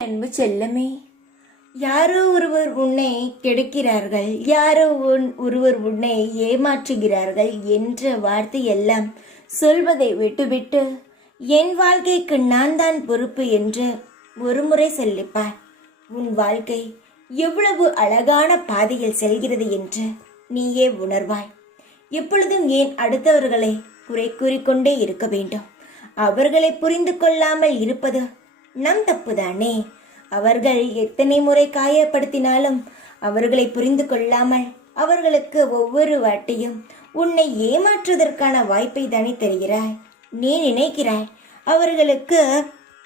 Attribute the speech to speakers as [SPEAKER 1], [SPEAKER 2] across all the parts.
[SPEAKER 1] அன்பு செல்லமே. யாரோ ஒருவர் உன்னை கெடுக்கிறார்கள் யாரோ உன் ஒருவர் உன்னை ஏமாற்றுகிறார்கள் என்ற வார்த்தை எல்லாம் சொல்வதை விட்டுவிட்டு என் வாழ்க்கைக்கு நான் தான் பொறுப்பு என்று ஒருமுறை சொல்லிப்பார். உன் வாழ்க்கை எவ்வளவு அழகான பாதையில் செல்கிறது என்று நீயே உணர்வாய். எப்பொழுதும் ஏன் அடுத்தவர்களை குறை கூறிக்கொண்டே இருக்க வேண்டும்? அவர்களை புரிந்து கொள்ளாமல் இருப்பது நம் தப்புதானே அவர்கள் எத்தனை முறை காயப்படுத்தினாலும் அவர்களை புரிந்து கொள்ளாமல் அவர்களுக்கு ஒவ்வொரு வாட்டியும் உன்னை ஏமாற்றுவதற்கான வாய்ப்பை தானே தருகிறாய்? நீ நினைக்கிறாய் அவர்களுக்கு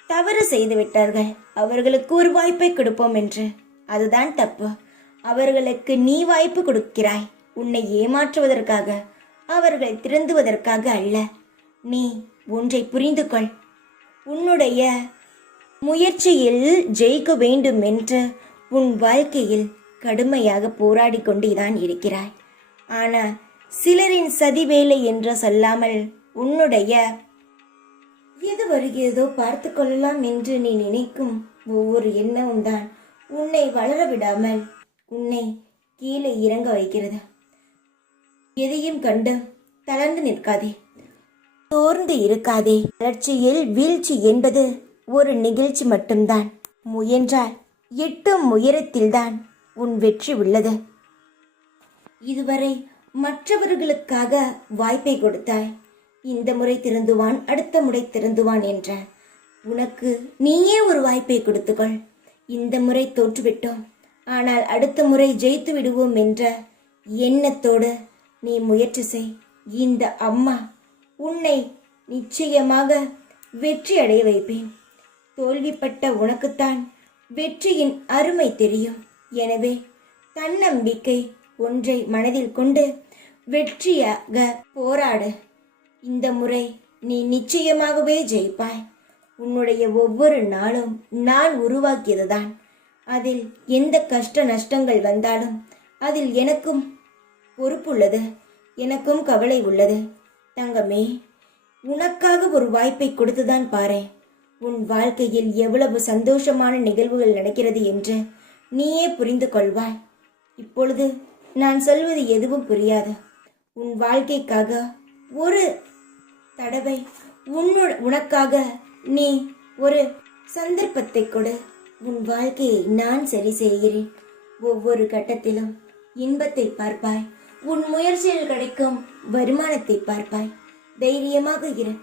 [SPEAKER 1] தவறு செய்து விட்டார்கள். அவர்களுக்கு ஒரு வாய்ப்பை கொடுப்போம் என்று. அதுதான் தப்பு. அவர்களுக்கு நீ வாய்ப்பு கொடுக்கிறாய். உன்னை ஏமாற்றுவதற்காக அவர்களை திருந்துவதற்காக அல்ல. நீ ஒன்றை புரிந்து கொள். உன்னுடைய முயற்சியில் ஜெயிக்க வேண்டும் என்று உன் வாழ்க்கையில் கடுமையாக போராடி கொண்டுதான் இருக்கிறாய். ஆனால் சிலரின் சதிவேலை என்று சொல்லாமல் உன்னுடைய எது வருகிறதோ பார்த்து கொள்ளலாம் என்று நீ நினைக்கும் ஒவ்வொரு எண்ணமும் தான் உன்னை வளர விடாமல் உன்னை கீழே இறங்க வைக்கிறது. எதையும் கண்டு தளர்ந்து நிற்காதே. சோர்ந்து இருக்காதே. வளர்ச்சியில் வீழ்ச்சி என்பது ஒரு நிகழ்ச்சி மட்டும்தான். முயன்றால் எட்டும் முயரத்தில்தான் உன் வெற்றி உள்ளது. இதுவரை மற்றவர்களுக்காக வாய்ப்பை கொடுத்தாய். இந்த முறை திருந்துவான் அடுத்த முறை திருந்துவான் என்ற உனக்கு நீயே ஒரு வாய்ப்பை கொடுத்துக்கொள். இந்த முறை தோற்றுவிட்டோம். ஆனால் அடுத்த முறை ஜெயித்து விடுவோம் என்ற எண்ணத்தோடு நீ முயற்சி செய். இந்த அம்மா உன்னை நிச்சயமாக வெற்றி அடைய வைப்பேன். தோல்விப்பட்ட உனக்குத்தான் வெற்றியின் அருமை தெரியும். எனவே தன்னம்பிக்கை ஒன்றை மனதில் கொண்டு வெற்றியாக போராடு. இந்த முறை நீ நிச்சயமாகவே ஜெயிப்பாய். உன்னுடைய ஒவ்வொரு நாளும் நான் உருவாக்கியதுதான். அதில் எந்த கஷ்ட நஷ்டங்கள் வந்தாலும் அதில் எனக்கும் பொறுப்புள்ளது எனக்கும் கவலை உள்ளது. தங்கமே உனக்காக ஒரு வாய்ப்பை கொடுத்துதான் பாரேன். உன் வாழ்க்கையில் எவ்வளவு சந்தோஷமான நிகழ்வுகள் நடக்கிறது என்று நீயே புரிந்து கொள்வாய். இப்பொழுது நான் சொல்வது எதுவும் புரியாது. உன் வாழ்க்கைக்காக ஒரு தடவை உன்னு உனக்காக நீ ஒரு சந்தர்ப்பத்தை கொடு. உன் வாழ்க்கையை நான் சரி செய்கிறேன். ஒவ்வொரு கட்டத்திலும் இன்பத்தை பார்ப்பாய். உன் முயற்சியில் கிடைக்கும் வருமானத்தை பார்ப்பாய். தைரியமாக இரு.